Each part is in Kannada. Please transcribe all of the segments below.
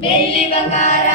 ಬೆಲ್ಲಿ ಬಂಗಾರ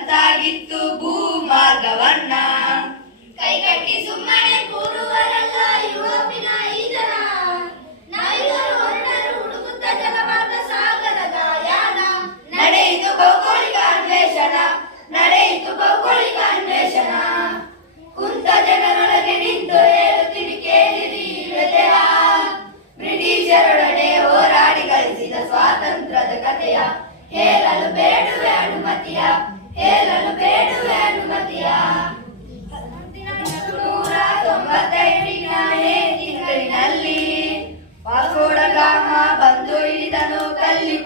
ತಂತಾಗಿತ್ತು ಭೂ ಮಾರ್ಗವನ್ನ ಕೈಕಟ್ಟಿ ಸುಮ್ಮನೆ ಕೂರುವರಲ್ಲ ಯುವಪಿನ ಈತನ ನಾವೆಲ್ಲರೂ ಹೊರಟರು ಹುಡುಕುತ್ತ ಜಲಮಾರ್ಗ ಸಾಗರ ಗಾಯಾನ ನಡೆಯಿತು ಭೌಗೋಳಿಕ ಅನ್ವೇಷಣ ನಡೆಯಿತು ಭೌಗೋಳಿಕ ಅನ್ವೇಷಣ. ಕುಂತ ಜನರೊಳಗೆ ನಿಂತು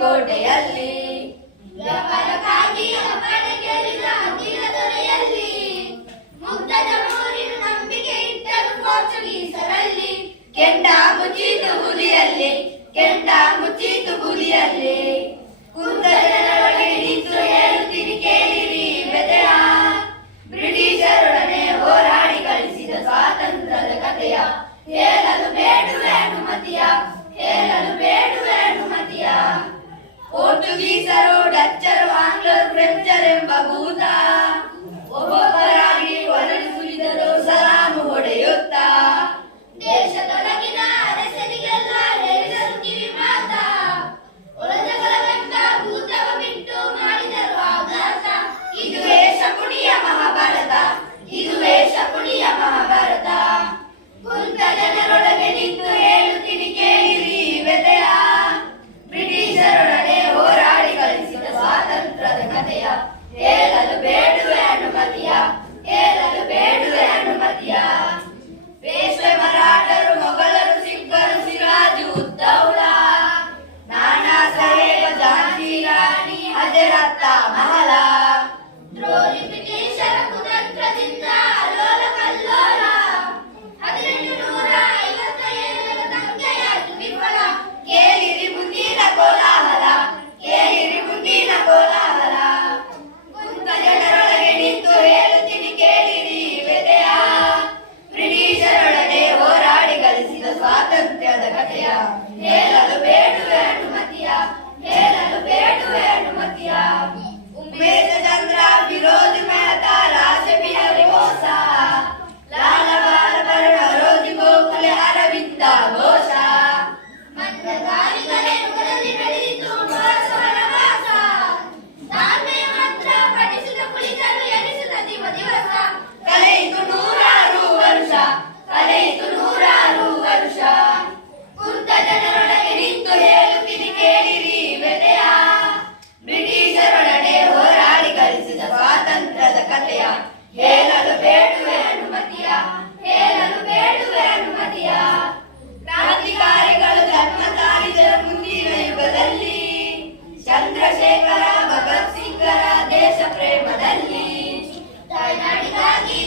ಕೋಟೆಯಲ್ಲಿ. ವ್ಯಾಪಾರಕ್ಕಾಗಿ ಅಪಾರ ಕೇಳಿದ ಹಕ್ಕಿನ ದೊರೆಯಲ್ಲಿ. ಮುಗ್ಧ ನಂಬಿಕೆ ಇಟ್ಟರು ಪೋರ್ಚುಗೀಸರಲ್ಲಿ. ಕೆಂಡ ಮುಚ್ಚಿತು ಹುಲಿಯಲ್ಲಿ ಕೆಂಡ ಮುಚ್ಚಿತು ಹುಲಿಯಲ್ಲಿ. ಕುಂದ ಜನರೊಳಗೆ ಇಳಿತು ಹೇಳುತ್ತೀನಿ ಕೇಳಿರಿ, ಬೆದೆಯ. ಬ್ರಿಟಿಷರೊಡನೆ ಹೋರಾಡಿ ಗಳಿಸಿದ ಸ್ವಾತಂತ್ರ್ಯದ ಕಥೆಯ. ಹೇಳಲು ಬೇಡುವೆ ಅನುಮತಿಯ ಹೇಳಲು ಬೇಡುವೆ ಅನುಮತಿಯ ಪೋರ್ಟುಗೀಸರು ಡಚ್ಚರು ಆಂಗ್ಲರು ಫ್ರೆಂಚರು ಎಂಬ ಭೂತ ಒಬ್ಬೊಬ್ಬರ ದೇಶ ಪ್ರೇಮದಲ್ಲಿ ತಾಯ್ನಾಡಿಗಾಗಿ